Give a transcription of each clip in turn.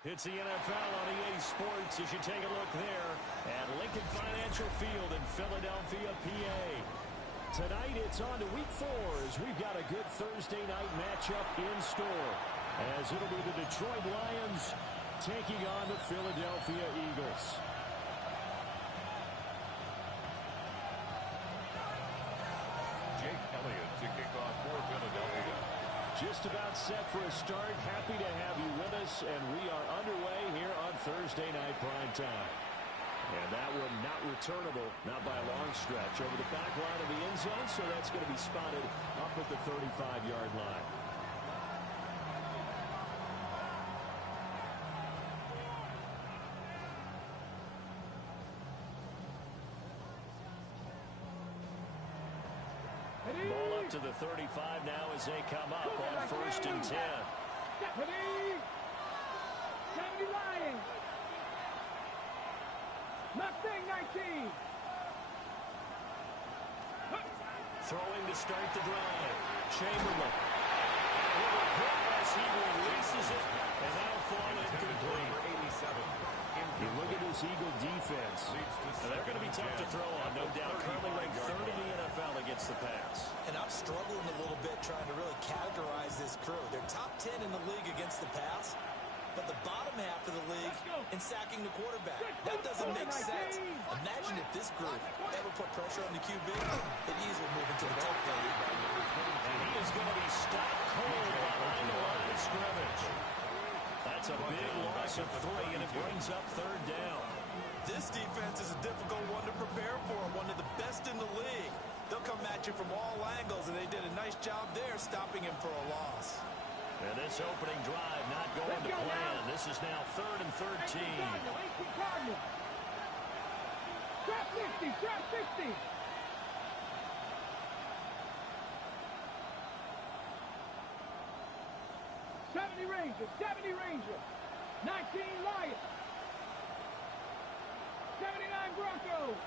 It's the NFL on EA Sports as you take a look there at Lincoln Financial Field in Philadelphia, PA. Tonight it's on to Week 4 as we've got a good Thursday night matchup in store, as it'll be the Detroit Lions taking on the Philadelphia Eagles. Jake Elliott to kick off for Philadelphia. Just about set for a start. Happy to have you with us, and we are underway here on Thursday Night Prime Time. And that one not returnable, not by a long stretch, over the back line of the end zone, so that's going to be spotted up at the 35-yard line. Ball up to the 35 now as they come up on 1st and 10. 70 Lions. Mustang 19. Throwing to start the drive. Chamberlain. A little hit as he releases it, and that'll fall incomplete. 87. You look at this Eagle defense. Now they're going to be tough to throw on, no doubt. Currently ranked third in the NFL against the pass. And I'm struggling a little bit trying to really categorize this crew. They're top 10 in the league against the pass, but the bottom half of the league in sacking the quarterback. That doesn't make sense. Imagine if this group ever put pressure on the QB, they'd easily move into the top 30. And he is going to be stopped cold behind the line of scrimmage. That's a big loss of 3, and it brings up 3rd down. This defense is a difficult one to prepare for, one of the best in the league. They'll come at you from all angles, and they did a nice job there stopping him for a loss. And this opening drive not going to plan. This is now 3rd and 13. Trap 60, trap 60. '70 Ranger, 19 Lions, 79 Broncos.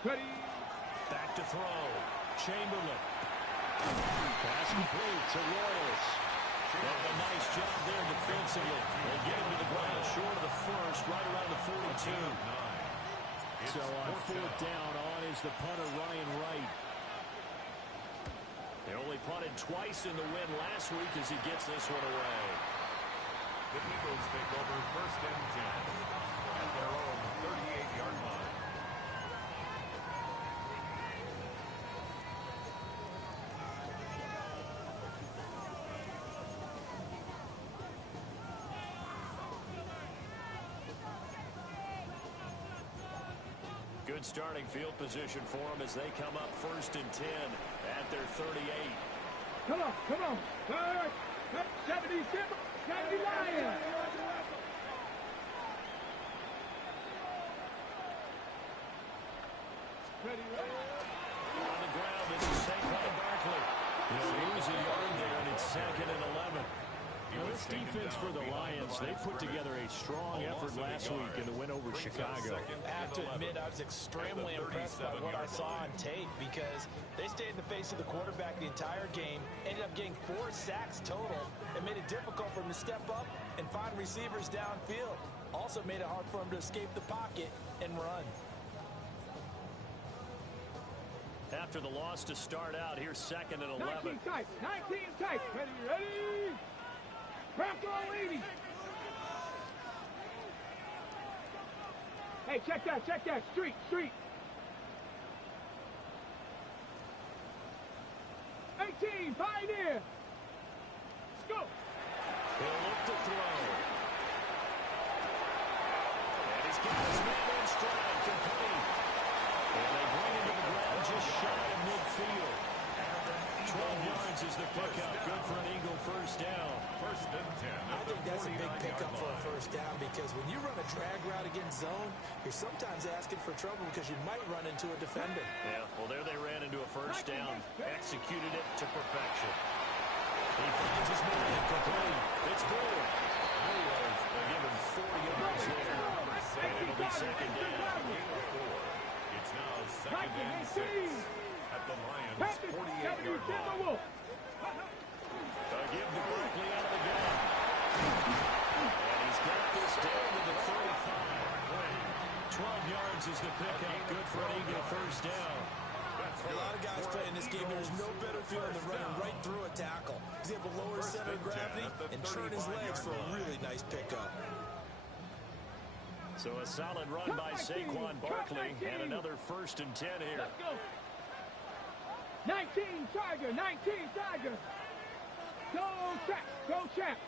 Steady. Back to throw. Chamberlain. Pass complete to Royals. A nice job there defensively. They get him to the ground short of the first, right around the 42. So on 4th down, on is the punter Ryan Wright. They only punted twice in the win last week as he gets this one away. The Eagles take over 1st and 10 at their own 38-yard line. Good starting field position for them as they come up 1st and 10 at their 38. Come on. 70 Lions. On the ground, this is Saquon Barkley. He'll lose a yard there, and it's 2nd and 11. This defense for the Lions, they put together a strong effort last week in the win over Chicago. I have to admit, I was extremely impressed by what I saw on tape because they stayed in the face of the quarterback the entire game, ended up getting 4 sacks total, and made it difficult for him to step up and find receivers downfield. Also made it hard for him to escape the pocket and run. After the loss to start out, here's 2nd and 11. 19 tight. Ready. Bronco 80. Hey, check that. Street. '18, Pioneer. Let's go. He'll look to throw. And he's got his man in stride, complete. And they bring him to the ground just shy of midfield. 12 yards is the pickup. Good for an Eagle 1st down. 1st and 10. I think that's a big pickup for a 1st down because when you run a drag route against zone, you're sometimes asking for trouble because you might run into a defender. Yeah, well, there they ran into a 1st down. Executed it to perfection. He finds his man complete. It's good. They'll give him 4 yards there. And it'll be 2nd down. It's now 2nd and 6 at the Lions' 48-yard line. There's the pickup. Good for an Eagle first down. A lot of guys playing this game, there's no better feeling than running right through a tackle. He's able to lower his center of gravity and turn his legs for a really nice pickup. So a solid run by Saquon Barkley and another 1st and 10 here. Let's go. 19 Tiger, 19 Tiger. Go Champ, go Champ.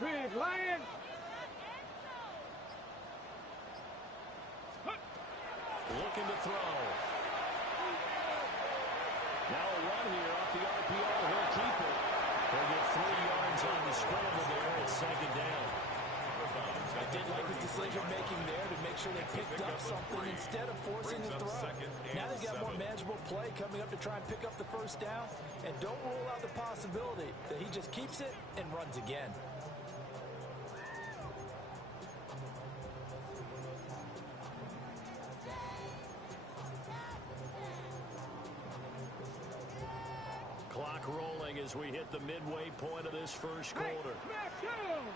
Red Lion. Looking to throw. Now a run here off the RPO. He'll keep it. He'll get 3 yards on the scramble there. It's 2nd down. I did like his decision-making there to make sure they picked up something instead of forcing the throw. Now they've got more manageable play coming up to try and pick up the 1st down. And don't rule out the possibility that he just keeps it and runs again. Clock rolling as we hit the midway point of this first quarter. Hey, smash down.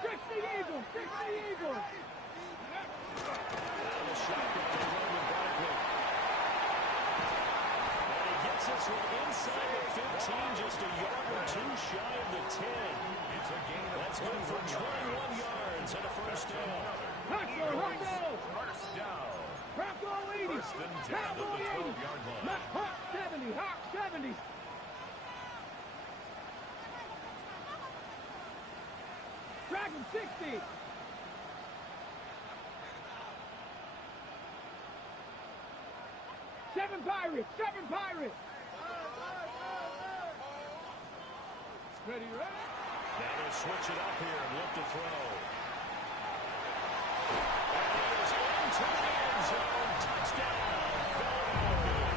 60 Eagles, 60 Eagles. Out of the shotgun, they run with Barkley. And he gets this one inside the 15, just a yard or 2 shy of the 10. It's a gain of That's good for 21 yards and a 1st down. Hustle, hustle. First down. Bronco 80. 1st and 10 at the 12-yard line. Hawk 70, Hawk 70. Dragon 60. Seven Pirates, 7 Pirates. Ready, ready. Now they'll switch it up here and look to throw. And he is into the end zone. Touchdown, Philadelphia.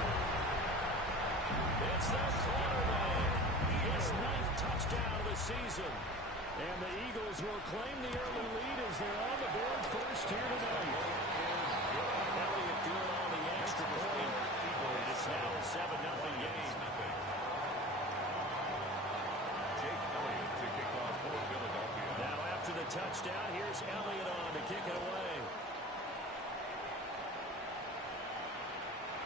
It's their quarterback. His 9th touchdown of the season. And the Eagles will claim the early lead as they're on the board first here tonight. Elliott doing on the extra point. And it's now a 7-0 game. Jake Elliott to kick off for Philadelphia. Now after the touchdown, here's Elliott on to kick it away.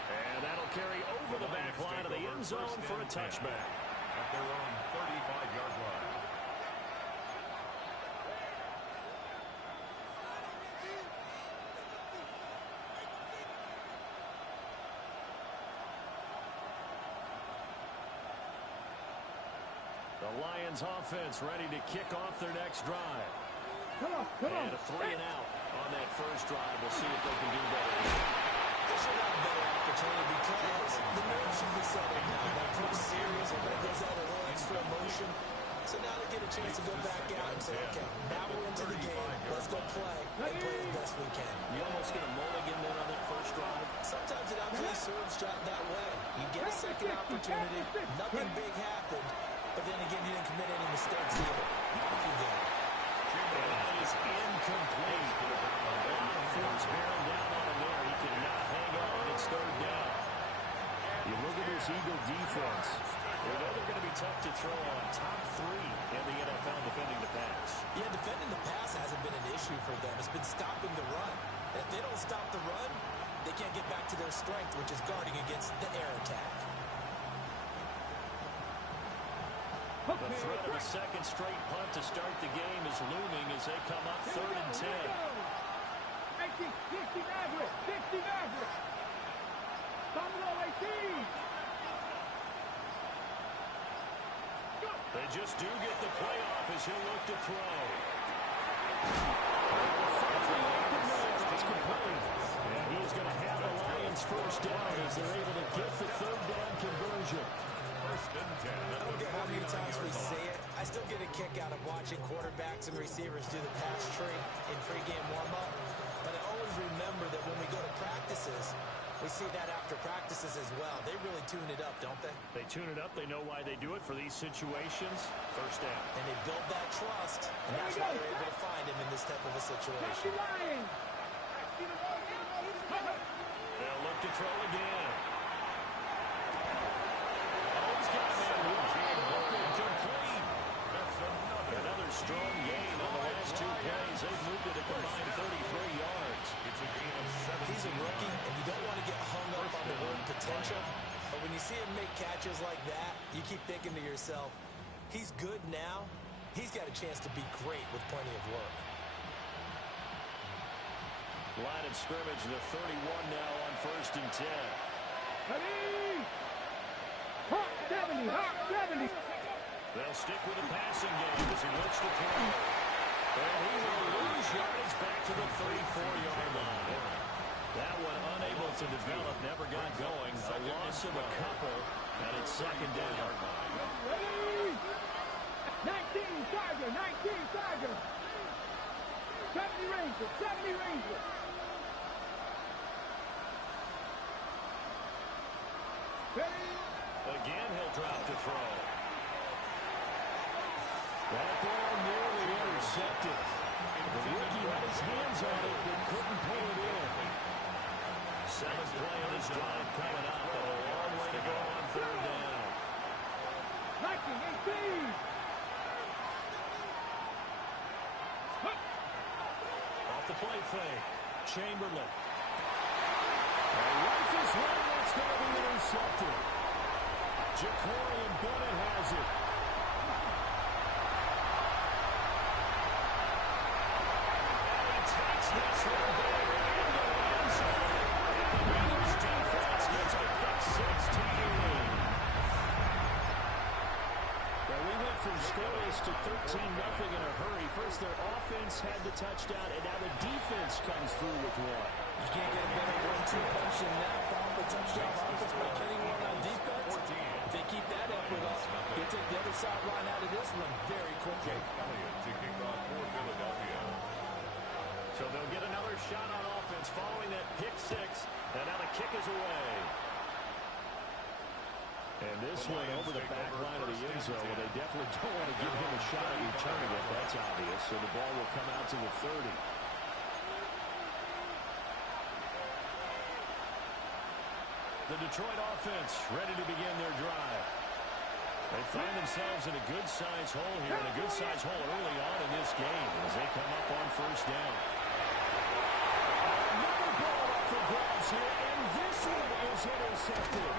And that'll carry over the back line of the end zone for a touchback. At their own 35-yard line. The Lions offense ready to kick off their next drive. Come on, come on. And a 3 and out on that first drive. We'll see if they can do better. They should have a better opportunity because the nerves should be settled now. That first series, everybody goes out a little extra emotion. So now they get a chance to go back out and say, okay, now we're into the game. Let's go play and play the best we can. You almost get a mulligan then on that first drive. Sometimes it actually serves that way. You get a second opportunity. Nothing big happened. But then again, you didn't commit any mistakes either. Off you go. And that is incomplete. A lot of force bearing down on him there. He cannot hang on. It's 3rd down. You look at this Eagle defense. We know they're going to be tough to throw on. Top 3 in the NFL defending the pass. Yeah, defending the pass hasn't been an issue for them. It's been stopping the run. And if they don't stop the run, they can't get back to their strength, which is guarding against the air attack. The threat of a second straight punt to start the game is looming as they come up 3rd and 10. 60 Maverick, 60 Maverick. Buffalo 18. They just do get the playoff as he'll look to throw. It's complete. And he's going to have the Lions first down as they're able to get the 3rd down conversion. 1st and 10. I don't care how many times we say it. I still get a kick out of watching quarterbacks and receivers do the pass tree in pregame warm-up. But I always remember that when we go to practices, we see that after practices as well. They really tune it up, don't they? They tune it up. They know why they do it for these situations. First down. And they build that trust, and that's why they're able to find him in this type of a situation. They'll look to throw again. Oh, he's got him in. Complete. Another strong gain on the last 2 plays. They've moved it a combined 33 yards. He's a rookie, and you don't want to get hung up on the word potential. But when you see him make catches like that, you keep thinking to yourself, he's good now. He's got a chance to be great with plenty of work. Line of scrimmage, the 31 now on 1st and 10. Ready? Hot 70, hot 70. They'll stick with the passing game as he looks to throw. And he will lose yardage back to the 34-yard line. That one unable to develop, never got going. A loss of a couple, and it's 2nd down. Ready? 19 Charger, 19 Charger. 70 Ranger, 70 Ranger. Ready? Again, he'll drop to throw. That ball nearly intercepted. The rookie had his hands on it, but couldn't pull it in. 7th play of this drive coming up, but a long way to go on 3rd down. 19, 18. Off the play fake, Chamberlain. Right this way, that's going to be intercepted. Ja'Cory Bennett has it. And he takes this one back into the end zone. And the Eagles defense gets a pick 16. Now we went from scoreless to 13-0 in a hurry. First their offense had the touchdown, and now the defense comes through with one. You can't get a better 1-2 punch than that. Found the touchdown offense by getting one on defense. If they keep that effort up, they'll take the other sideline out of this one very quickly. Elliott to kick off for Philadelphia. So they'll get another shot on offense following that pick 6, and now the kick is away. And this one over the back line of the end zone. Well, they definitely don't want to give him a shot at returning it. That's obvious. So the ball will come out to the 30. The Detroit offense ready to begin their drive. They find themselves in a good-sized hole here, and a good-sized hole early on in this game as they come up on 1st down. Another ball up for grabs here, and this one is intercepted.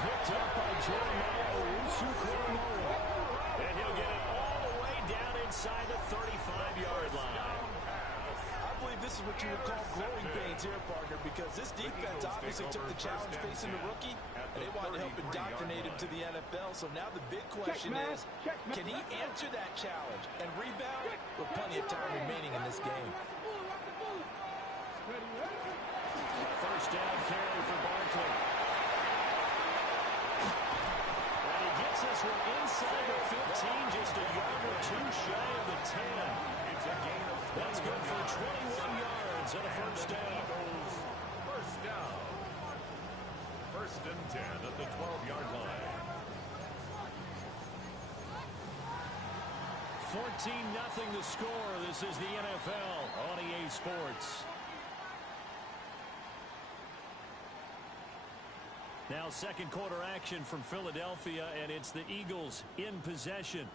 Picked up by Jeremiah Owusu-Koramoah. And he'll get it all the way down inside the 35-yard line. I believe this is what you would call growing pains here, partner, because this defense obviously took the challenge facing the rookie, and they wanted to help indoctrinate him to the NFL. So now the big question is, can he answer that challenge and rebound with plenty of time remaining in this game? 1st down carry for Barkley. And he gets this one inside the 15, just a yard or 2 shy of the 10. It's a gain of 20. That's good for 21 yards and a 1st down. 1st down. 1st and 10 at the 12-yard line. 14-0 the score. This is the NFL on EA Sports. Now 2nd quarter action from Philadelphia, and it's the Eagles in possession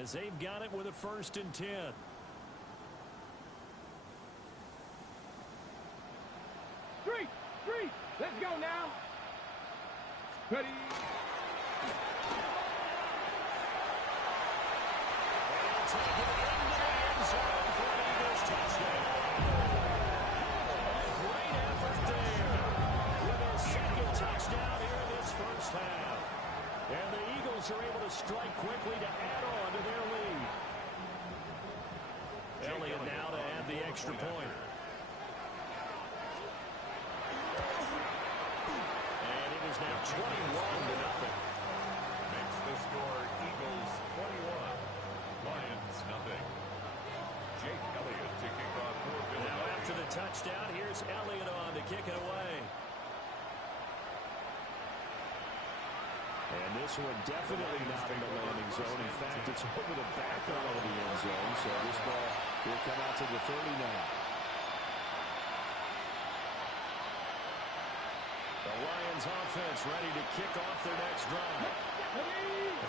as they've got it with a 1st and 10. 3, let's go now. Ready? Take it into the end zone for an Eagles touchdown. Great effort there with their 2nd touchdown here in this 1st half. And the Eagles are able to strike quickly to add on to their lead. Elliott now to add the extra point. And it is now 21-0. Makes the score Eagles 21. Lions nothing. Jake Elliott to kick off for Philadelphia. Now after the touchdown, here's Elliott on to kick it away. And this one definitely not in the landing zone. In fact, it's over the back line of the end zone. So this ball will come out to the 30 now. The Lions Lions offense ready to kick off their next drive.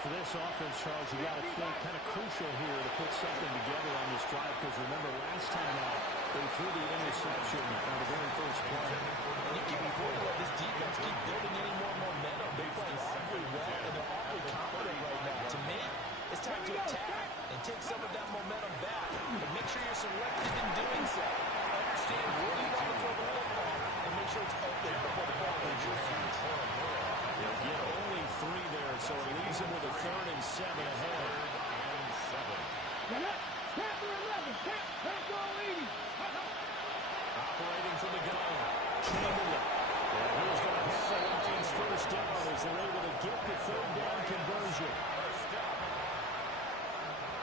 For this offense, Charles, you got to think kind of crucial here to put something together on this drive, because remember last time out, they threw the interception on the very first play. And you can't afford to let this defense keep building any more momentum. They play awfully well, and they're awfully confident right now. To me, it's time to attack and take some of that momentum back. But make sure you're selective in doing so. Understand where you want to throw the football and make sure it's open before the ball leaves your hands. They'll get only 3 there, so it leaves them with a 3rd and 7 ahead. Operating from the gun, Chamberlain. And he's going to have the Lions first down as they're able to get the 3rd down conversion.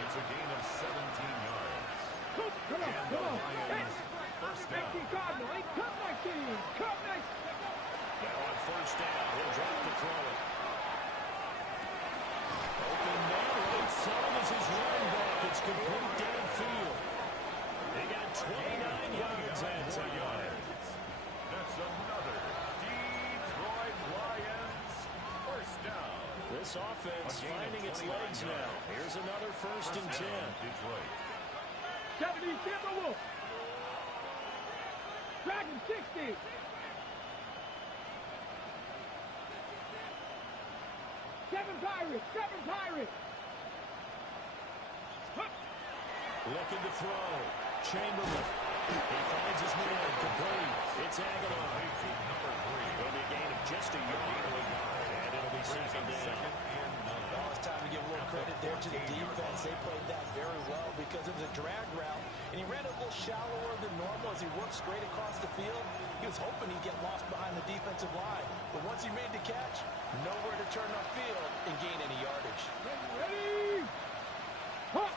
It's a gain of 17 yards. Come on. First down. Now on first down, he'll drop to throw it. Open man, right side is his running back. It's complete downfield. They got 29 yards that time. That's another Detroit Lions first down. This offense finding its legs now. Here's another 1st and 10. Detroit. 70, Timberwolf. Dragon 60. Seven Pirates. Looking to throw. Chamberlain. He finds his man. Complete. It's Aguilar. It'll be a gain of just a yard. And it'll be 2nd down. Well, it's time to give a little credit there to the defense. They played that very well because it was a drag route, and he ran a little shallower than normal as he worked straight across the field. He was hoping he'd get lost behind the defensive line, but once he made the catch, nowhere to turn upfield and gain any yardage. Ready? Hop.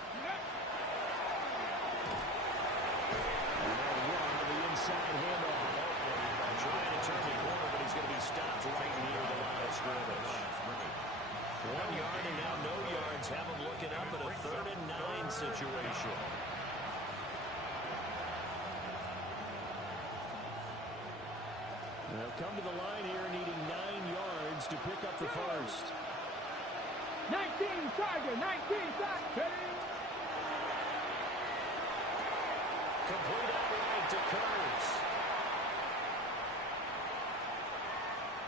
The inside handoff. Trying to turn the corner, but he's going to be stopped right near the line of scrimmage. 1 yard and now no yards. Have him looking up at a 3rd and 9 situation. They'll come to the line here needing 9 yards to pick up the first. 19 Tiger. Complete outright to Kurtz.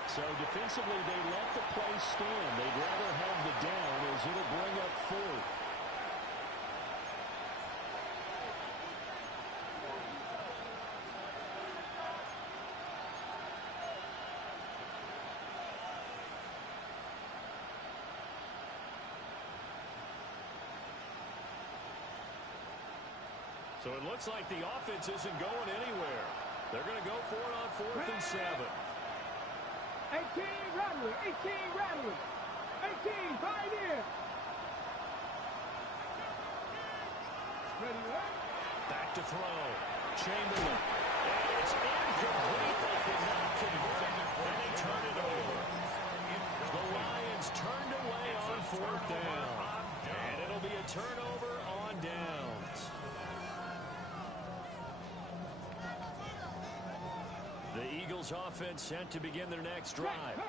So defensively, they let the play stand. They'd rather have the down as it'll bring up 4th. So it looks like the offense isn't going anywhere. They're going to go for it on 4th and 7. 18 Rattler. 18 Pioneer. Ready, Back to throw. Chamberlain. And it's incomplete. They could not convert it, and they turn it over. The Lions turned away on 4th down. And it'll be a turnover on downs. The Eagles offense sent to begin their next drive.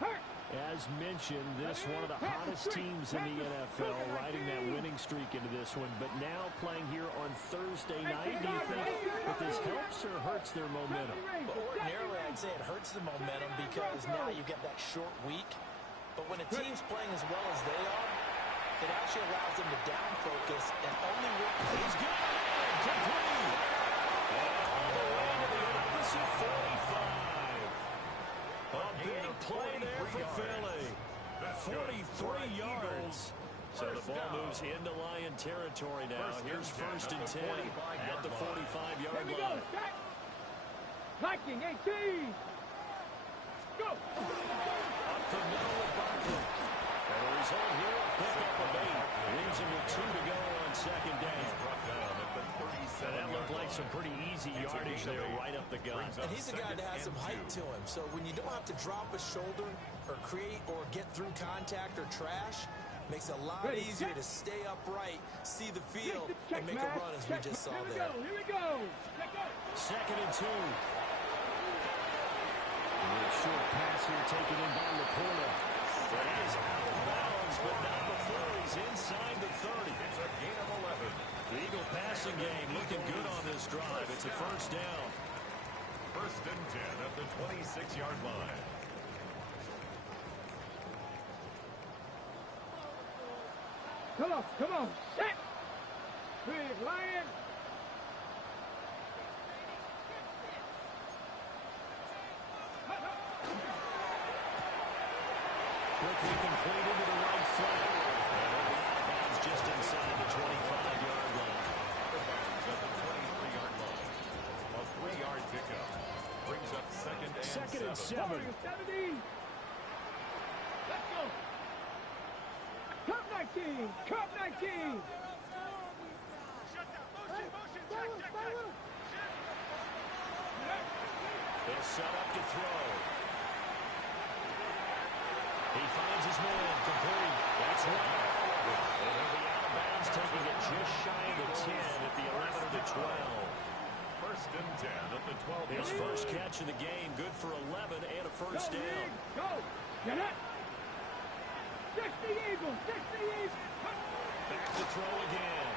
As mentioned, this one of the hottest teams in the NFL, riding that winning streak into this one, but now playing here on Thursday night. Do you think that this helps or hurts their momentum? Well, ordinarily, I'd say it hurts the momentum because now you get that short week. But when a team's playing as well as they are, it actually allows them to down focus and only work. He's got it! Complete! All the way to the opposite 45. A big play there for Philly. 43 yards. So the ball moves into Lion territory now. Here's 1st and 10 at the 45-yard line. Viking 18. Go. Up the middle of Barkley. And the result here, a pickup of 8. Leaves him with 2 to go on 2nd down. And that looked like some pretty easy yardage there right up the gut. And he's a guy that has some height to him. So when you don't have to drop a shoulder or create or get through contact or trash, makes it a lot easier to stay upright, see the field, and make a run as we just saw there. Here we go. 2nd and 2. Short pass here taken in by Laporta. But he is out of bounds, but not before he's inside the 30. It's a gain of 11. The Eagle passing game looking good on this drive. It's a first down. First and 10 at the 26-yard line. Come on. Set. Big Lion. Quickly completed to the right flat. That's just inside the 25-yard line. At the 23-yard line. A 3-yard pickup. Brings up second and 7. 70. Let's go. Cup 19. Cup 19. They'll set up to throw. He finds his man, complete. That's right. And he'll be out of bounds, taking it just shy of the 10 at the 11 or the 12. First and 10 at the 12. His first catch of the game, good for 11 and a first down. Go. Get it. 60 Eagles. 60 Eagles. Back to throw again.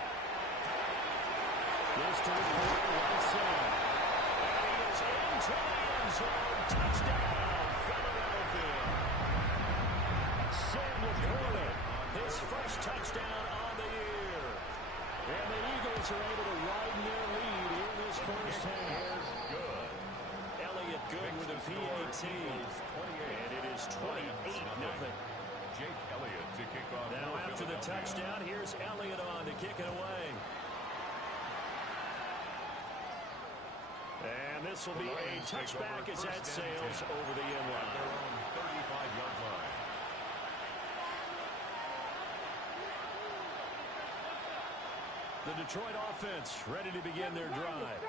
Goes to the corner, right side. And he is into the end zone. Touchdown, Philadelphia. Sam Laporta, his first touchdown on the year. And the Eagles are able to widen their lead in this first half. Good. Elliott Good with a PAT. And it is 28-0. Jake Elliott to kick off. Now after the touchdown, here's Elliott on to kick it away. And this will be a touchback as that sails over the end line. Their own 35-yard line. The Detroit offense ready to begin their drive.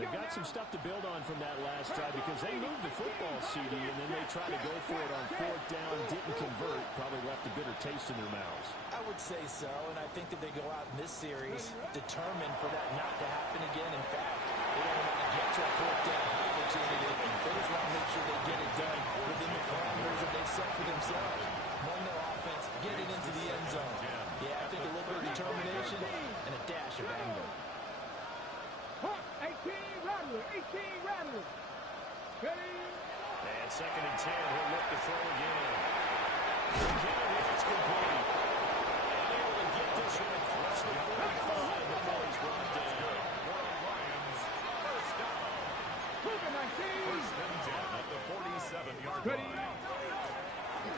They've got some stuff to build on from that last drive because they moved the football, CD, and then they tried to go for it on fourth down, didn't convert, probably left a bitter taste in their mouths. I would say so, and I think that they go out in this series determined for that not to happen again. In fact, they don't want to get to a fourth down opportunity. They just want to make sure they get it done within the parameters that they've set for themselves. Run their offense, get it into the end zone. Yeah, I think a little bit of determination and a dash of anger. 18 Rattler. Ready? And second and 10, he'll look to throw again. Again, it's complete. And able to get this one across the 45 before he's brought down. Lions, first down. First and 10 at the 47-yard line.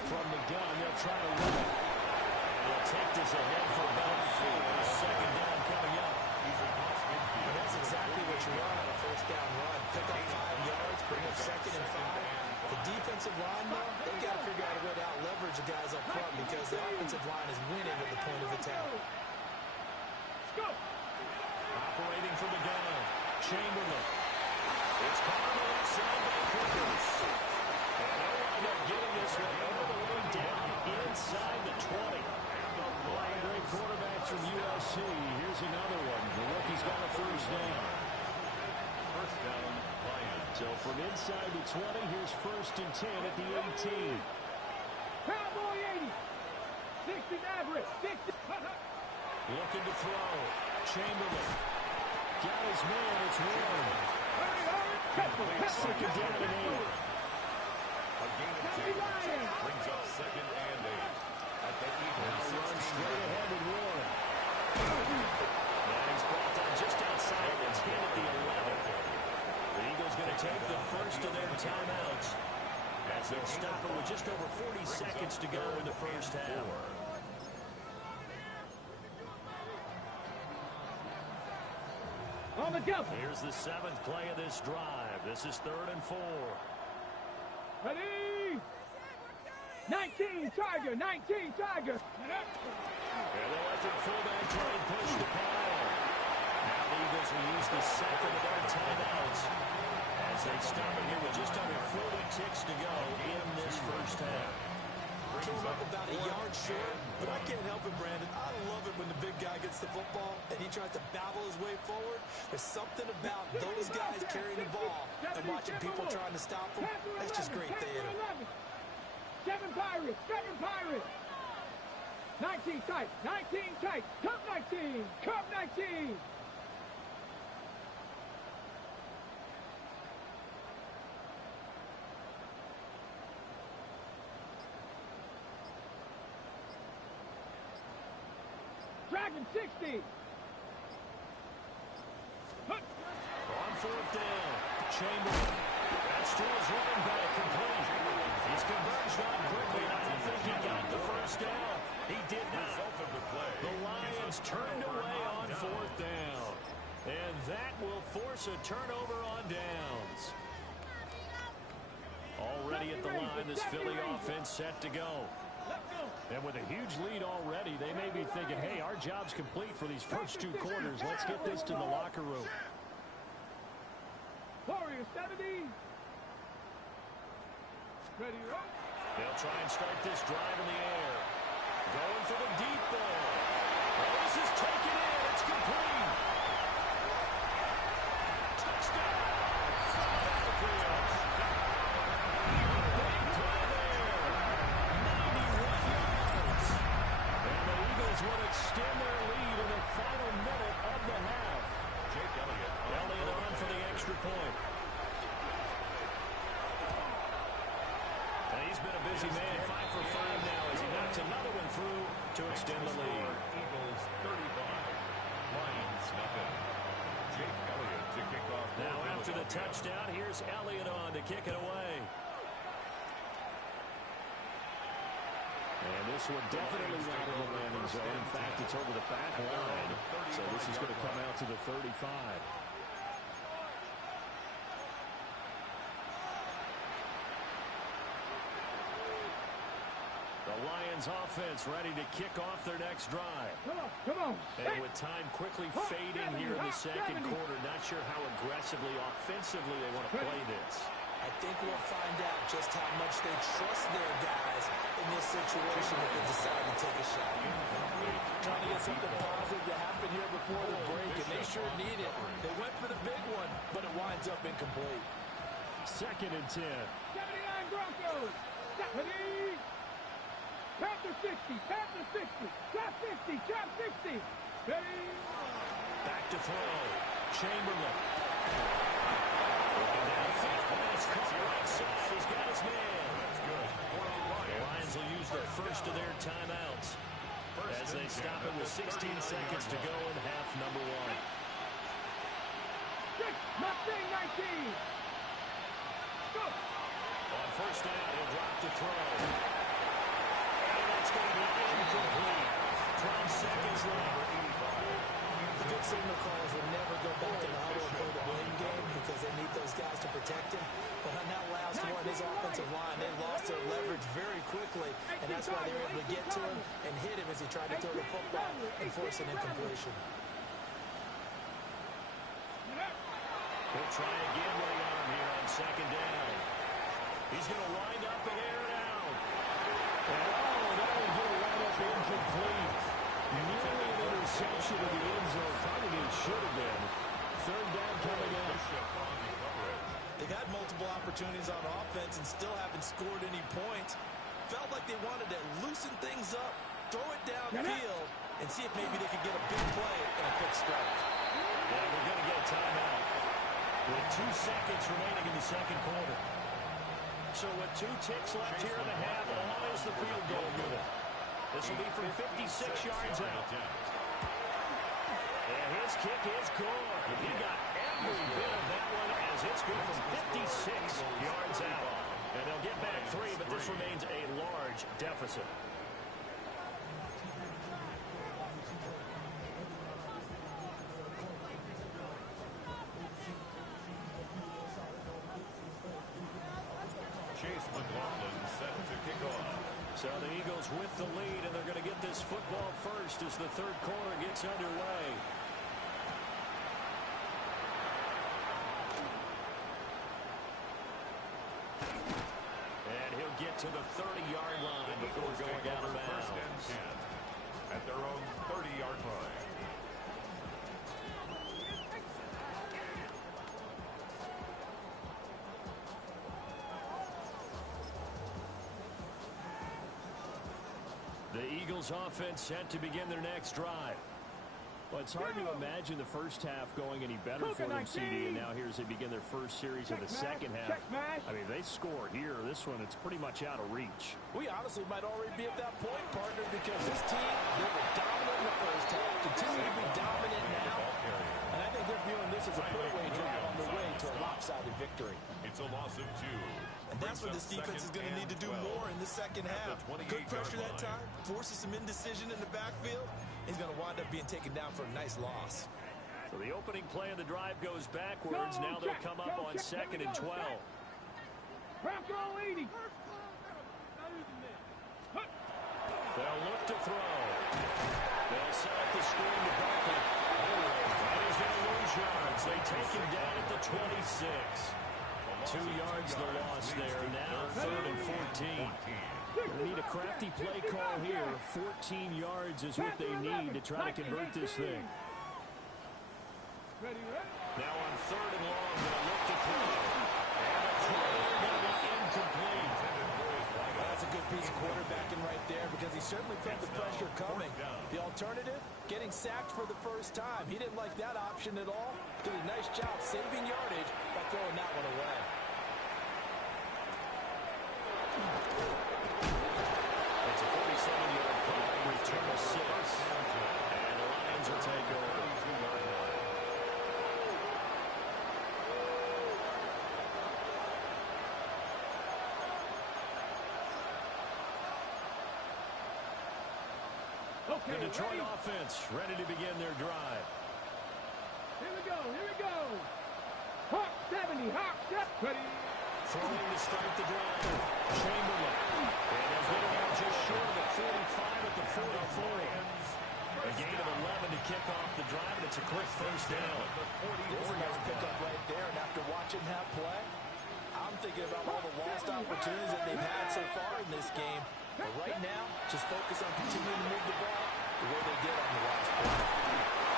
From the gun, they'll try to run it. And they'll take this ahead for about 4. Second down coming up. And that's exactly what you want on a first down run. Pick up 5 yards, bring up second and 5. The defensive line, though, they've got to figure out a way to out-leverage the guys up front because the offensive line is winning at the point of attack. Operating from the gun, Chamberlain. It's caught on the left side by Clippers. And they'll wind up getting this one all the way down inside the 20. A lot of great quarterbacks from USC. Here's another one. The rookie's got a first down. First down, Lions. So from inside the 20, here's first and 10 at the 18. Cowboy 80. 60 Maverick. 60. Looking to throw. Chamberlain. Got his man. It's Warren. Second down and 8. A gain of 2. Brings up second and 8. At the Eagles, Run straight ahead with Warren. And he's brought down just outside the 10 at the 11. The Eagles going to take the first of their timeouts as they'll stop it with just over 40 seconds to go in the first half. On the jump. Here's the 7th play of this drive. This is 3rd and 4. Ready? 19 Tiger. 19 Tiger. And they'll let their fullback try and push the pile. Now the Eagles will use the second of their timeouts as they stop it here with just under 40 ticks to go in this first half. Came up about a yard short, but I can't help it, Brandon. I love it when when the big guy gets the football and he tries to battle his way forward. There's something about those guys carrying the ball and watching people trying to stop them. That's just great theater. 7 Pirates, 7 Pirates. 19 tight, 19 tight. Cup 19, Cup 19. Dragon 60. On fourth down, Chamberlain. That's to his running back, complete. He's converged on quickly. I don't think he got the first down. He did not. The Lions turned away on fourth down. And that will force a turnover on downs. Already at the line, this Philly offense set to go. And with a huge lead already, they may be thinking, hey, our job's complete for these first 2 quarters. Let's get this to the locker room. Warriors 70. Ready, right? They'll try and start this drive in the air. Going for the deep ball. This is taken in. It's complete. Touchdown. Philadelphia. Big play there. 91 yards. And the Eagles will extend their lead in the final minute of the half. Jake Elliott. Elliott on for the extra point. And he's been a busy man. 5 for 5 now as he knocks another one through to extend the lead. Eagles 35. Lions nothing. Jake Elliott to kick off. Now after the touchdown, here's Elliott on to kick it away. And this one definitely not in the landing zone. In fact, it's over the back line. So this is going to come out to the 35. The Lions offense ready to kick off their next drive. Come on. And with time quickly fading here in the second quarter, not sure how aggressively, offensively they want to play this. I think we'll find out just how much they trust their guys in this situation if they decide to take a shot. Trying to get something positive to happen here before the break, and they sure need it. They went for the big one, but it winds up incomplete. 2nd and 10. 79 Broncos. 70. Panther 60, Panther 60. Trap 60, Trap 60. Ready. Back to throw. Chamberlain. Looking downfield, and it's caught right side. He's got his man. That's good. The Lions will use the first of their timeouts as they stop it with 16 seconds to go in half number 1. 6, Mustang 19. Go. On first down, he'll drop to throw. And that's going to be incomplete. 12 seconds left. The good signal callers will never go back in the huddle and play the blame game because they need those guys to protect him. But on that last one, his offensive line, they lost their leverage very quickly, and that's why they were able to get to him and hit him as he tried to throw the football and force an incompletion. He'll try again with the arm here on second down. He's going to wind up and air it out. And that will get a wind up incomplete. Nearly an interception in the end zone. Probably it should have been. Third down coming up. They've had multiple opportunities on offense and still haven't scored any points. Felt like they wanted to loosen things up, throw it downfield, and see if maybe they could get a big play and a quick strike. Yeah, we're going to get a timeout with 2 seconds remaining in the second quarter. So with 2 ticks left here in the half, on is the field goal unit. This will be from 56 yards out. And his kick is good. He got every bit of that one as it's good from 56 yards out. And they'll get back 3, but this remains a large deficit. So the Eagles with the lead, and they're going to get this football first as the third quarter gets underway. And he'll get to the 30-yard line before going out of bounds. at their own 30-yard line. The Eagles offense set to begin their next drive. Well, it's hard to imagine the first half going any better for them, CD, and now here as they begin their first series of the second half. I mean, they score here. This one, it's pretty much out of reach. We honestly might already be at that point, partner, because this team, they were dominant in the first half, continue to be dominant now, and I think they're viewing this as a put-away drive on their way to a lopsided victory. It's a loss of 2. And that's what this defense is going to need to do more in the second half. Good pressure that time, forces some indecision in the backfield. He's going to wind up being taken down for a nice loss. So the opening play of the drive goes backwards. Now they'll come up on 2nd and 12. They'll look to throw. They'll set up the screen to Barkley. That is going to lose yards. They take him down at the 26. 2 yards the loss there. Now 3rd and 14. They need a crafty play call here. 14 yards is what they need to try to convert this thing. Now on 3rd and long, they'll look to throw. And a throw is going to be incomplete. That's a good piece of quarterbacking right there because he certainly felt the pressure coming. The alternative, getting sacked for the first time. He didn't like that option at all. Did a nice job saving yardage by throwing that one away. It's a 47-yard punt, return of 6. And the Lions will take over. The Detroit offense ready to begin their drive. Here we go. Hawk 70, Hawk 70. Throwing to start the drive. Chamberlain. And they'll get it out just short of the 45 at the 44. A gain of 11 to kick off the drive, and it's a quick first down. There's a nice pickup right there, and after watching that play, I'm thinking about all the lost opportunities that they've had so far in this game. But right now, just focus on continuing to move the ball the way they did on the last play.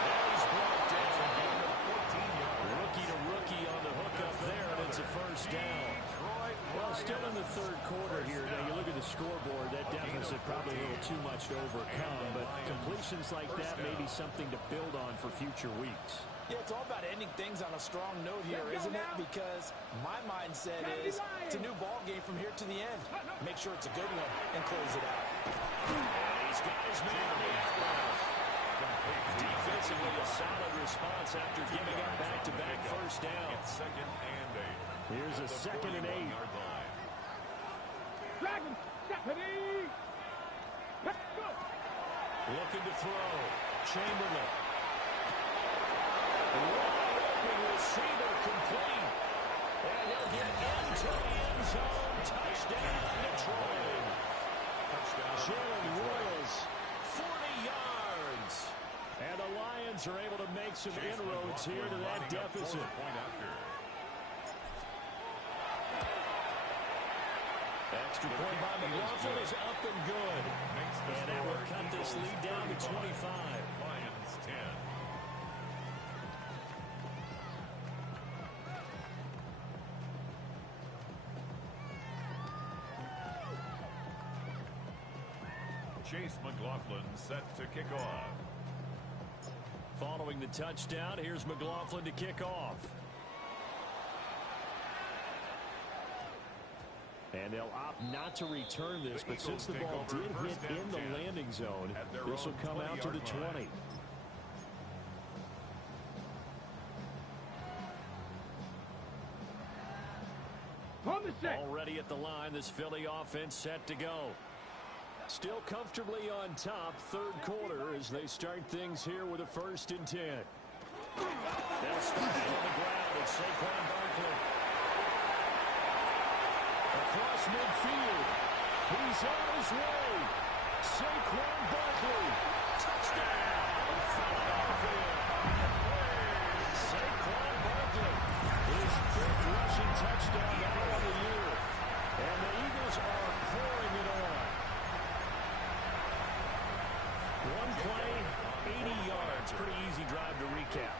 Now he's brought down. 14-yard. Rookie to rookie on the hook up there, and it's a first down. Well, still in the 3rd quarter here. Now, you look at the scoreboard, that deficit probably a little too much to overcome, but completions like that may be something to build on for future weeks. Yeah, it's all about ending things on a strong note here, isn't it? Because my mindset is it's a new ball game from here to the end. Make sure it's a good one and close it out. And he's got his man on the outside. Defensively, a solid response after giving up back-to-back first down. It's 2nd and 8. Here's a 2nd and 8. Dragon, Stephanie. Let's go. Looking to throw. Chamberlain. Wide open receiver complete. And he'll get into the end zone. Touchdown, Detroit. Jalen Royals, 40 yards. And the Lions are able to make some inroads here to that deficit. Extra point by McLaughlin is up and good. And that will cut this lead down to 25. Lions 10. Chase McLaughlin set to kick off. Following the touchdown, here's McLaughlin to kick off. And they'll opt not to return this, but since the ball did hit in the landing zone, this will come out to the 20. Already at the line, this Philly offense set to go. Still comfortably on top, 3rd quarter as they start things here with a 1st and 10. They'll start on the ground with Saquon Barkley. Across midfield, he's on his way. Saquon Barkley, touchdown, Philadelphia. Saquon Barkley, his 5th rushing touchdown now of the year. And the Eagles are pouring it on. 1 drive to recap.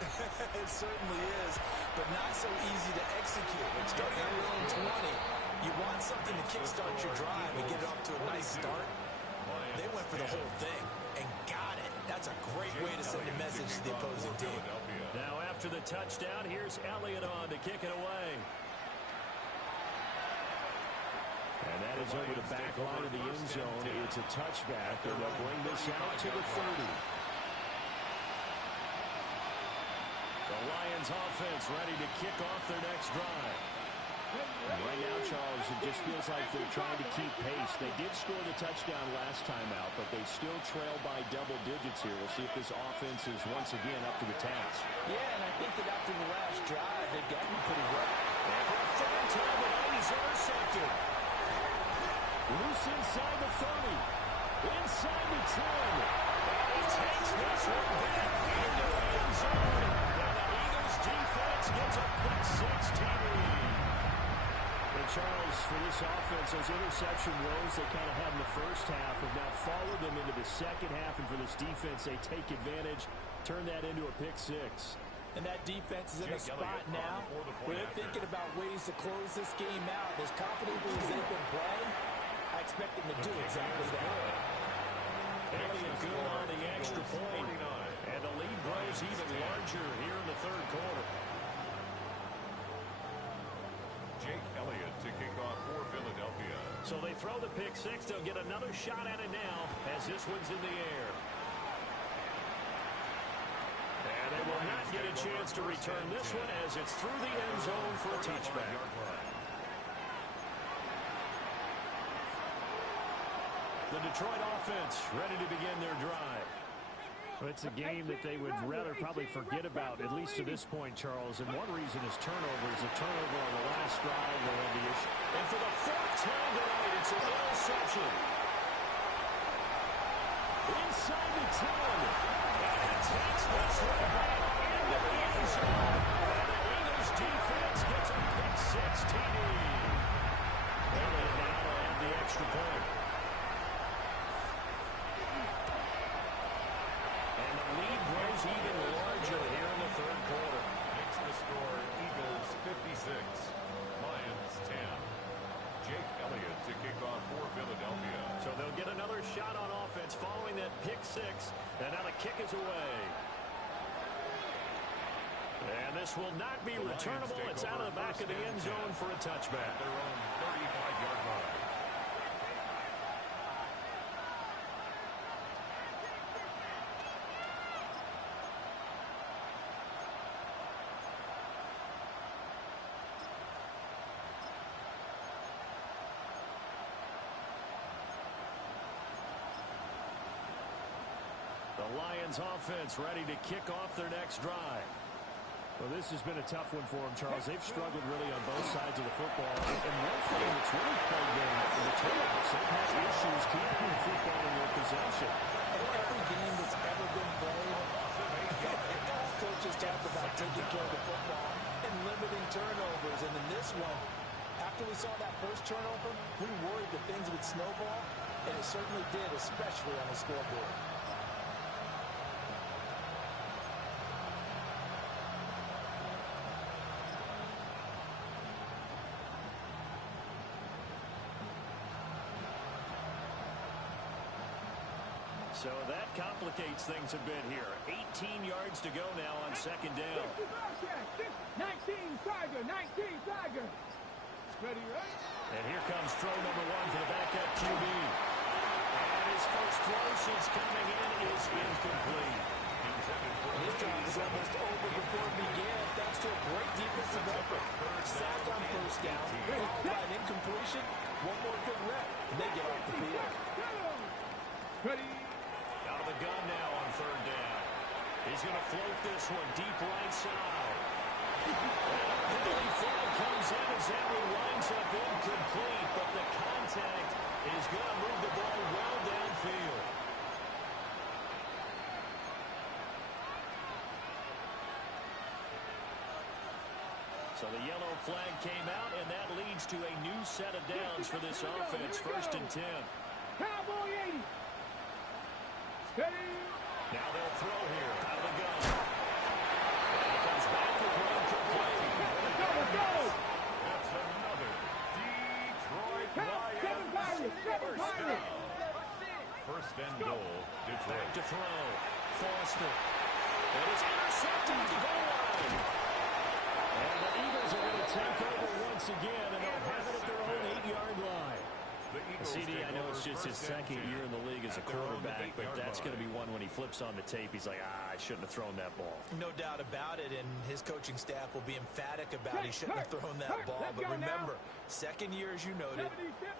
It certainly is, but not so easy to execute. Starting on your own 20, you want something to kickstart your drive and get it off to a nice start. They went for the whole thing and got it. That's a great way to send a message to the opposing team. Now after the touchdown, here's Elliott on to kick it away. And that is over the back line of the end zone. It's a touchback, and they'll bring this out to the 30. The Lions offense ready to kick off their next drive. And right now, Charles, it just feels like they're trying to keep pace. They did score the touchdown last time out, but they still trail by double digits here. We'll see if this offense is once again up to the task. Yeah, and I think that after the last drive, they've gotten pretty well. And for a third time, the Lions are intercepted. Loose inside the 30. Inside the 10. And he takes this one back into the end zone. And the Eagles defense gets a quick 16. And Charles, for this offense, those interception woes they kind of had in the first half have now followed them into the second half. And for this defense, they take advantage, turn that into a pick 6. And that defense is in a spot now where they're thinking about ways to close this game out. As confidently as they've been playing, I expect them to do exactly that. Elliott good on the extra point. And the lead grows even larger here in the third quarter. Jake Elliott to kick off for Philadelphia. So they throw the pick 6. They'll get another shot at it now as this one's in the air. And they will not get a chance to return this one as it's through the end zone for a touchback. The Detroit offense ready to begin their drive. Well, it's a game that they would rather probably forget about, at least to this point, Charles. And one reason is turnovers. A turnover on the last drive will have the issue. And for the fourth time tonight, it's an interception. Inside the 10. And he takes this one back into the end zone. And the Eagles defense gets a pick 6 TD. Elliott now will have the extra point. And the lead grows even larger here in the third quarter. Makes the score Eagles 56, Lions 10. Jake Elliott to kick off for Philadelphia. So they'll get another shot on offense following that pick 6. And now the kick is away. And this will not be returnable. It's out of the back of the end zone for a touchback. Their own 35-yard line. The Lions offense ready to kick off their next drive. Well, this has been a tough one for them, Charles. They've struggled really on both sides of the football. And one thing that's really plagued them in the turnovers, they've had issues keeping the football in their possession. Every game that's ever been played, coaches talk about taking care of the football and limiting turnovers. And in this one, after we saw that first turnover, we worried that things would snowball, and it certainly did, especially on the scoreboard. So that complicates things a bit here. 18 yards to go now on second down. 19 Tiger, 19 Tiger. Ready, right? And here comes throw number 1 for the backup QB. And his first throw since coming in is incomplete. His job is almost over before it began, thanks to a great defensive effort. Sacked on first down, by an incompletion, one more good rep, and they get off the field. Ready? Out of the gun now on third down. He's going to float this one deep right side. And a penalty flag comes in as that one winds up incomplete, but the contact is going to move the ball well downfield. So the yellow flag came out, and that leads to a new set of downs for this offense. First and 10. Cowboy 80. Steady. Now they'll throw here out of the gun. comes back with one complete. That's another Detroit Lions first and goal, Detroit. Back to throw. Foster. It is intercepted at the goal line. And the Eagles are going to take over once again, and they'll have it at their own 8-yard line. CD, I know it's just his second year in the league as a quarterback, but that's going to be one when he flips on the tape. He's like, I shouldn't have thrown that ball. No doubt about it, and his coaching staff will be emphatic about he shouldn't have thrown that ball. But remember, second year, as you noted,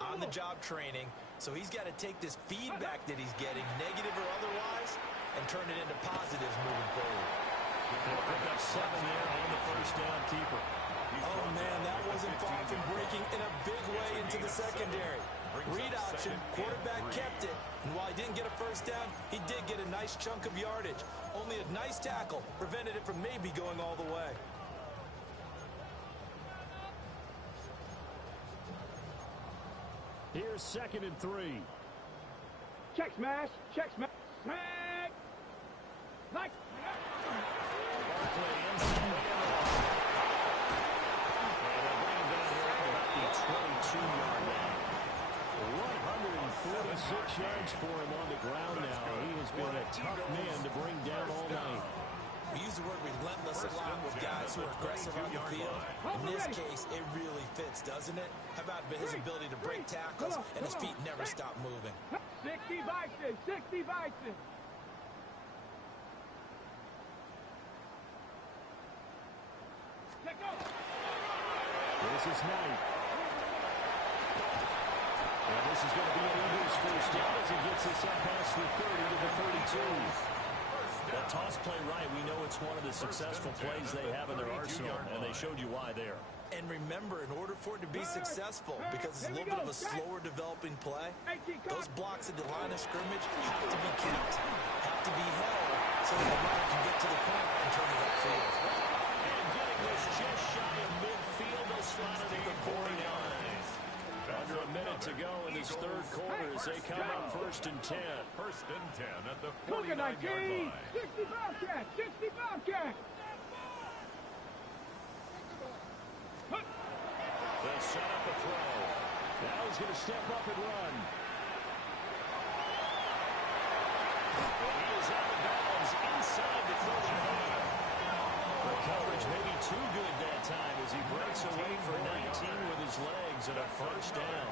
on-the-job training, so he's got to take this feedback that he's getting, negative or otherwise, and turn it into positives moving forward. They'll pick up 7 there on the first down keeper. Oh, man, that wasn't far from breaking in a big way into the secondary. Read option, quarterback kept it, and while he didn't get a first down, he did get a nice chunk of yardage. Only a nice tackle prevented it from maybe going all the way. Here's 2nd and 3. Check smash, smack. Like. Barkley inside. And they'll bring him down here at about the 22-yard line. 146 yards for him on the ground now. He has been a tough man to bring down all night. We use the word relentless a lot with guys who are aggressive on the field. In this case, it really fits, doesn't it? How about his ability to break tackles and his feet never stop moving? 60 Bison, 60 Bison. This is Knight. And this is going to be an Eagles first down as he gets us up past the 30 to the 32. That toss play right, we know it's one of the successful plays they have in their arsenal, and they showed you why there. And remember, in order for it to be successful, because it's a little bit of a slower developing play, those blocks at the line of scrimmage have to be kept, have to be held, so that the runner can get to the point and turn it upfield. And getting this just shy of midfield, they'll slide it at the 49. Under a minute to go in this third quarter as they come up 1st and 10. 1st and 10 at the Cougar 49-yard 19, line. 60 Bobcat, 60 Bobcat. They'll set up a throw. Now he's going to step up and run. He is out of bounds inside the 35. The coverage may be too good that time as he breaks away for 19 with his legs and a first down.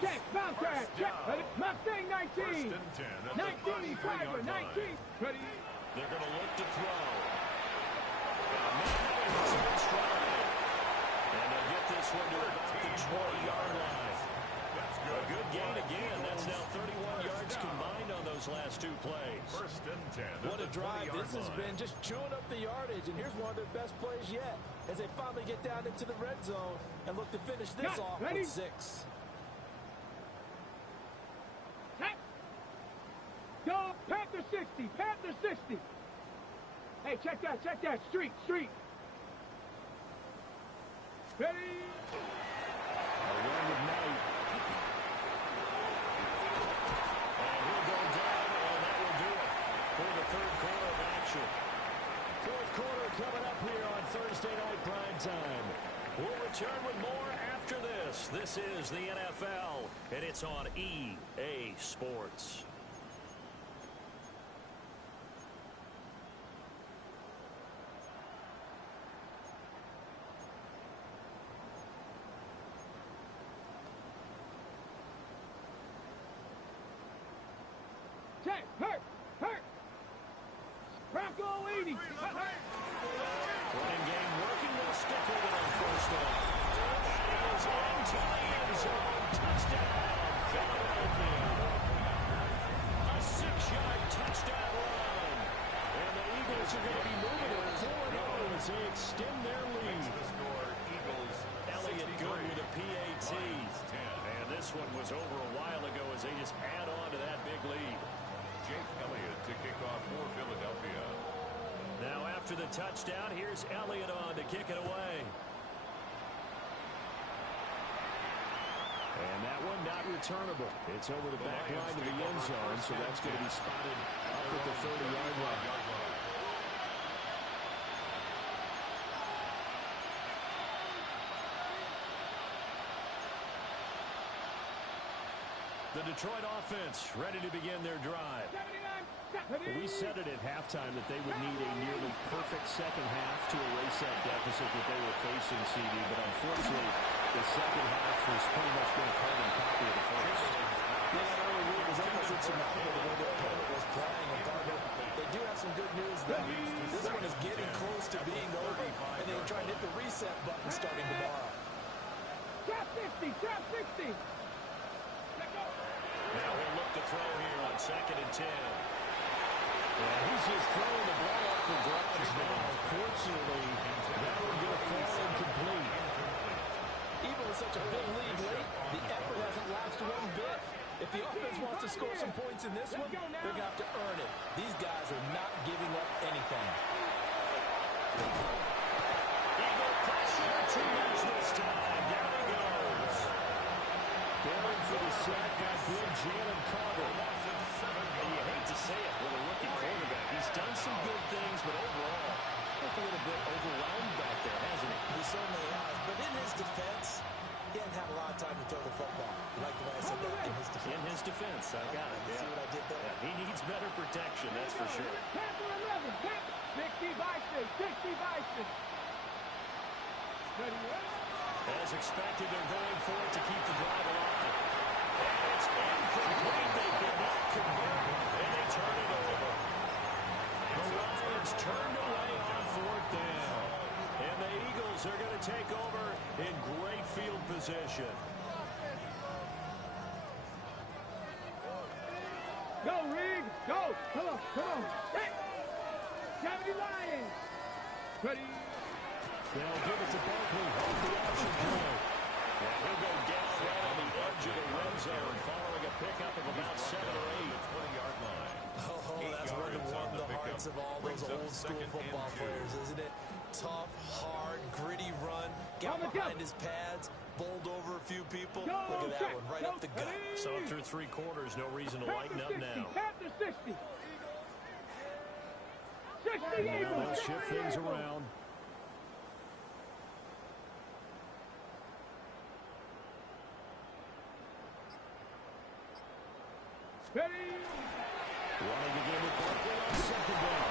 Check, Bobcat, check. Mustang 19. 1st and 10 at 19, the Tiger, 33-yard 19. line. Ready? They're going to look to throw. Now he's in stride. And they'll get this one to about the 20-yard line. A good gain again. That's now 31 yards combined on those last 2 plays. 1st and 10 What a drive this has been, just chewing up the yardage, and here's one of their best plays yet as they finally get down into the red zone and look to finish this off ready? with 6. Go, Panther 60, Panther 60. Hey, check that, street. Ready? A run with Knight. And he'll go down, and that will do it for the third quarter of action. Fourth quarter coming up here on Thursday night prime time. We'll return with more after this. This is the NFL, and it's on EA Sports. Check, hurt. Bronco 80. Running game working. They'll stick with it on first down. And he is into the end zone. Touchdown, Philadelphia. A 6-yard touchdown run. And the Eagles are going to be moving to 4-0 as they extend their lead. The score, Eagles Elliott good with a PAT. And this one was over a while ago as they just add on to that big lead. Jake Elliott to kick off for Philadelphia. Now after the touchdown, here's Elliott on to kick it away. And that one not returnable. It's over the back line of the end zone, so that's going to be spotted up at the 30-yard line. The Detroit offense ready to begin their drive. We said it at halftime that they would need a nearly perfect second half to erase that deficit that they were facing, CD. But unfortunately, the second half has pretty much been a carbon copy of the first. It was almost insurmountable the way the opponent was playing. And Gardner, they do have some good news, though. This one is getting close to being over, and they're trying to hit the reset button starting tomorrow. Trap 60, trap 60. Now he'll look to throw here on 2nd and 10. Yeah, he's just throwing the ball up for grabs now. Fortunately, that would go fall incomplete. Even with such a big lead late, the effort hasn't lapsed one bit. If the offense wants to score some points in this one, they're going to have to earn it. These guys are not giving up anything. Eagle pressure, 2 minutes this time. Down he goes. Going for the sack by big Jalen Carter. And you hate to say it with a rookie quarterback. He's done some good things, but overall, looked a little bit overwhelmed back there, hasn't he? He certainly has. But in his defense, he hasn't had a lot of time to throw the football. You like the way I said that? In his defense. In his defense, I got it. See what I did there? Yeah, he needs better protection, that's for sure. Panther 11, 60 by 6, 60 by 6. Ready, As expected, they're going for it to keep the drive alive. And it's incomplete. They could not convert, and they turn it over. The Lions turned away on 4th down. And the Eagles are going to take over in great field position. Go, Rig! Go! Come on, come on! Hey! 70 Lions! Ready? They'll give it to Barkley off the option play. And he'll go down right on the edge of the red zone following a pickup of about 7 or 8. 20-yard line. Oh, that's one to warm the hearts of all those old school football players, isn't it? Tough, hard, gritty run. Got behind his pads, bowled over a few people. Look at that one, right up the gut. So through 3 quarters, no reason to lighten up now. Panther 60. 60 Eagles. They'll shift things around. Ready? Running again with Barkley on 2nd down.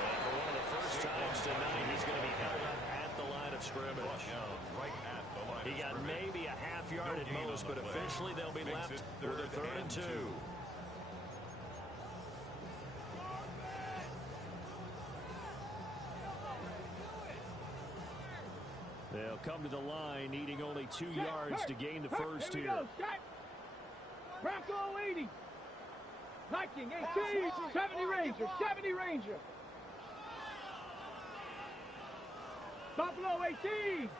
And for one of the first times tonight, he's going to be held up at the line of scrimmage. He got maybe a half yard at most, but officially they'll be left with a 3rd and 2. They'll come to the line, needing only 2 yards to gain the first here. Bronco 80. Viking 18. 70 Ranger. 70 Ranger. Buffalo 18.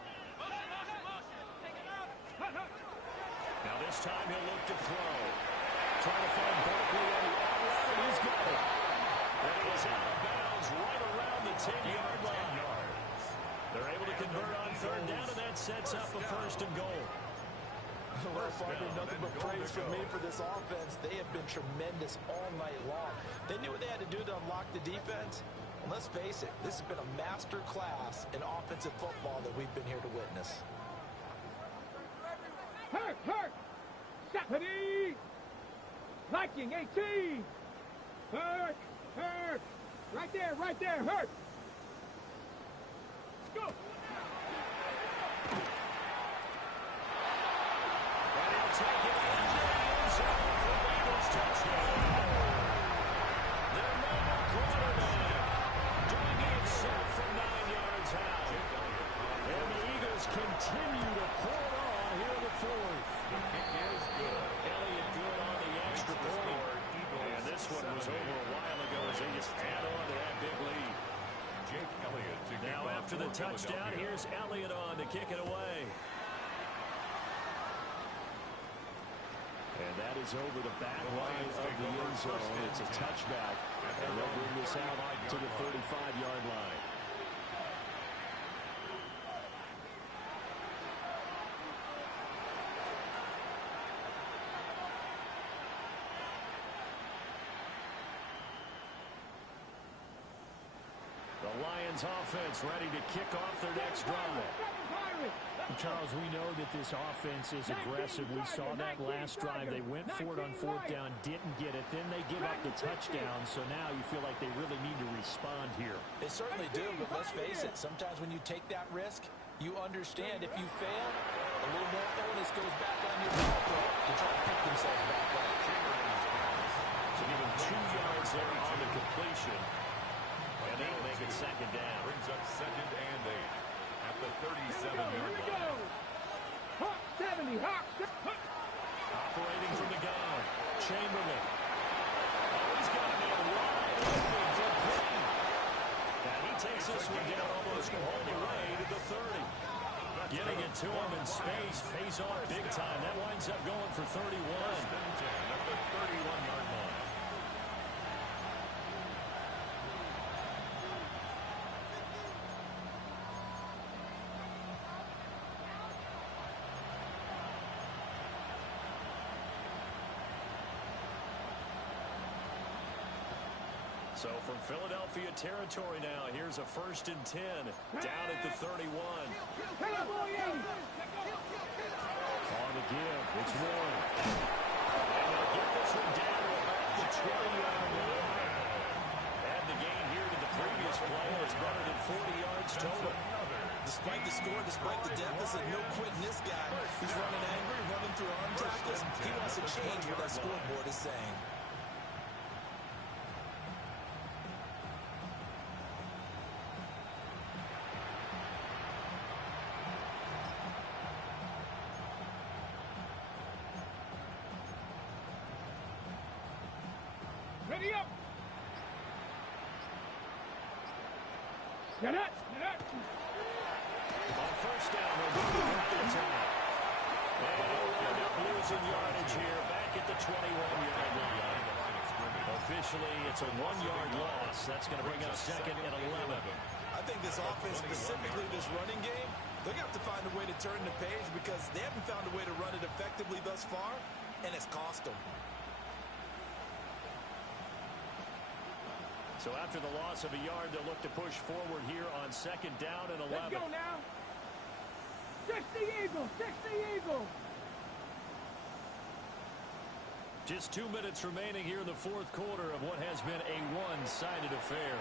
Now this time he'll look to throw. Trying to find Barkley on the outright, and he's got it. And he is out of bounds right around the 10-yard line. They're able to convert on 3rd down, and that sets up a 1st and goal. Well, Parker, nothing but praise from me for this offense. They have been tremendous all night long. They knew what they had to do to unlock the defense. And let's face it, this has been a master class in offensive football that we've been here to witness. Hurt! Stephanie! Viking 18. Hurt! Right there, hurt! Go! Taking it into the end zone for Eagles touchdown. Their mobile quarterback doing it himself from 9 yards out. And the Eagles continue to pour it on here in the 4th. The kick is good. Elliott good on the extra point. And this one was over a while ago as they just add on to that big lead. Jake Elliott to kick Now off after the for touchdown, Philadelphia. here's Elliott on to kick it away. And that is over the back line of the end zone. It's a touchback. And they'll bring this out to the 35-yard line. The Lions offense ready to kick off their next drive. Charles, we know that this offense is aggressive. We saw that last drive. They went for it on fourth down, didn't get it. Then they give up the touchdown. So now you feel like they really need to respond here. They certainly do, but let's face it. Sometimes when you take that risk, you understand if you fail, a little more onus goes back on your back to try to pick themselves back up. So give him 2 yards there on the completion. And they'll make it second down. Brings up 2nd and 8 at the 37-yard Here we line. go. Hawk 70. Hawk. Operating from the gun. Chamberlain. Oh, he's got him in wide open for Green. And he takes this one down almost all the way to the 30. Getting it to him in space pays off big time. That winds up going for 31. 1st and 10 at the 31-yard line. So from Philadelphia territory now, here's a 1st and 10 down at the 31. On the give, it's Warren. And they'll get this one down to about the 20-yard line. Add the gain here to the previous play, and it's better than 40 yards total. Despite the score, despite the deficit, no quitting this guy. He's running angry, running through arm tackles. He wants to change what that scoreboard is saying. Ready up. Get it. On 1st down, they'll go to the attack. And he'll end up losing yardage here back at the 21-yard line. Officially, it's a 1-yard loss. That's going to bring up 2nd and 11. I think this offense, specifically this running game, they're going to have to find a way to turn the page because they haven't found a way to run it effectively thus far, and it's cost them. So after the loss of a yard, they'll look to push forward here on 2nd down and 11. Let's go now. 60 Eagles. 60 Eagles. Just 2 minutes remaining here in the 4th quarter of what has been a one-sided affair.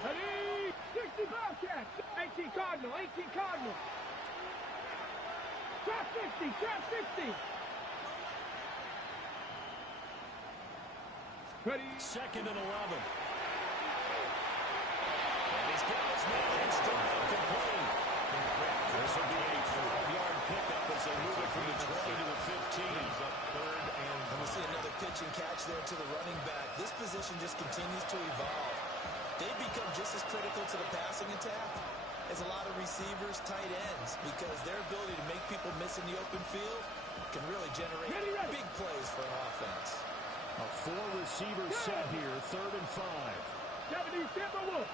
Ready. 60 Bobcats. 18 Cardinal. 18 Cardinal. Trap 50. Trap 50. Ready. 2nd and 11. And he's got his man in stride complete. This will be a 5-yard pickup as they move it from the 20 to the 15. Up 3rd and we'll see another pitch and catch there to the running back. This position just continues to evolve. They become just as critical to the passing attack as a lot of receivers, tight ends, because their ability to make people miss in the open field can really generate big plays for an offense. A 4-receiver set here, 3rd and 5. 70 Timberwolves.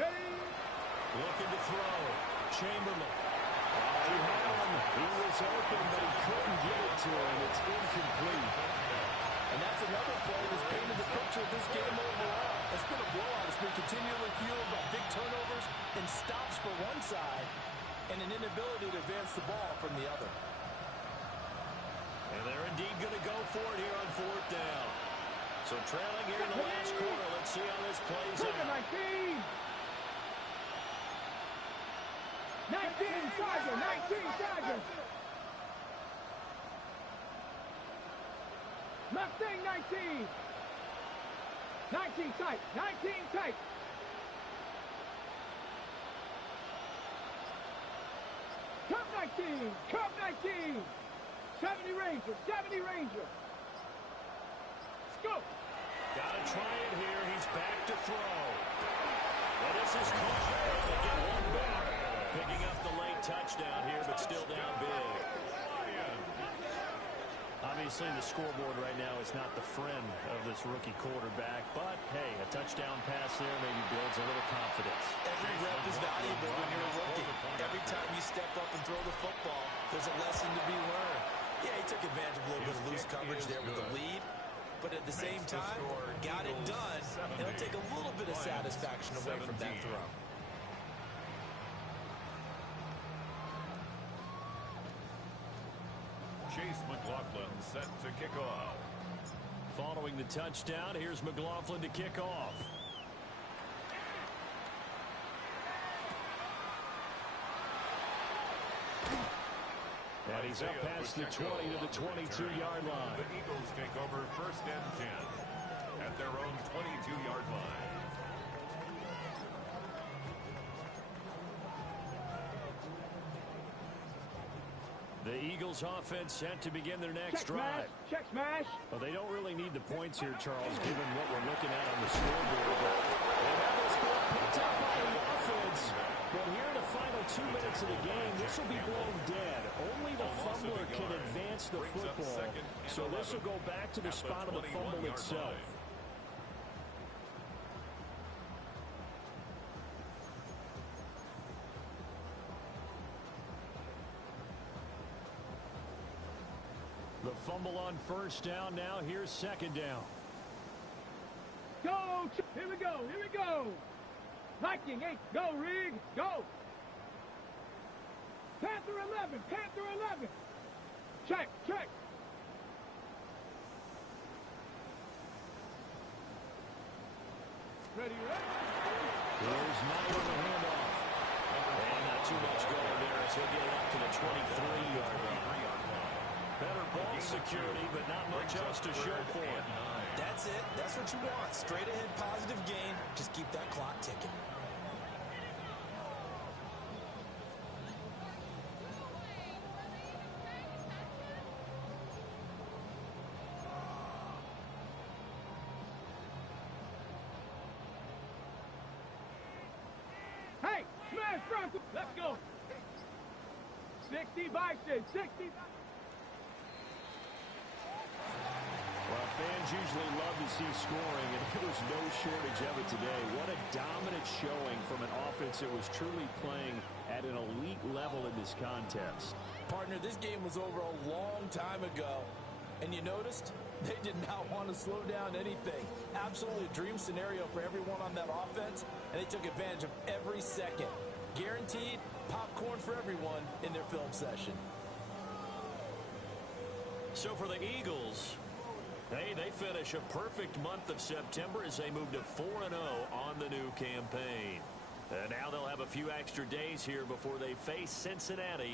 Ready. Looking to throw. Chamberlain. He had him. He was open, but he couldn't get it to him. It's incomplete. And that's another play that's painted the picture of this game overall. It's been a blowout. It's been continually fueled by big turnovers and stops for one side and an inability to advance the ball from the other. And they're indeed going to go for it here on 4th down. So trailing here in the last quarter. Let's see how this plays out. 19. 19 Tiger. 19 Tiger. Mustang 19. 19 tight. 19 tight. Cup 19. Cup 19. 70 Ranger. 70 Ranger. Let's go. Got to try it here. He's back to throw. Well, this is caught. They get one back. Picking up the late touchdown here, but still down big. A Obviously, the scoreboard right now is not the friend of this rookie quarterback, but, hey, a touchdown pass there maybe builds a little confidence. Every rep is valuable when you're a rookie. Every time you step up and throw the football, there's a lesson to be learned. Yeah, he took advantage of a little bit of loose coverage there with the lead, but at the same time, got it done, and it'll take a little bit of satisfaction away from that throw. Chase McLaughlin set to kick off. Following the touchdown, here's McLaughlin to kick off. And he's up past the 20 to the 22-yard line. The Eagles take over 1st and 10 at their own 22-yard line. The Eagles offense set to begin their next drive. Check smash. Well, they don't really need the points here, Charles, given what we're looking at on the scoreboard. They have this ball picked up by the offense. But here in the final 2 minutes of the game, this will be blown dead. Only the fumbler can advance the football. So this will go back to the spot of the fumble itself. The fumble on 1st down. Now here's 2nd down. Go. Here we go. Here we go. Viking 8. Go, Rig. Go. Panther 11. Panther 11. Check. Ready. Here's Knight on the handoff. And not too much going there as he'll get up to the 23-yard line. Better ball security, but not much else to show for it. That's it. That's what you want. Straight ahead positive gain. Just keep that clock ticking. Hey, smash Bronco. Let's go. 60 Bison. 60 Bison. Well, fans usually love to see scoring, and there was no shortage of it today. What a dominant showing from an offense that was truly playing at an elite level in this contest. Partner, this game was over a long time ago, and you noticed they did not want to slow down anything. Absolutely a dream scenario for everyone on that offense, and they took advantage of every second. Guaranteed popcorn for everyone in their film session. So for the Eagles, they finish a perfect month of September as they move to 4-0 on the new campaign. And now they'll have a few extra days here before they face Cincinnati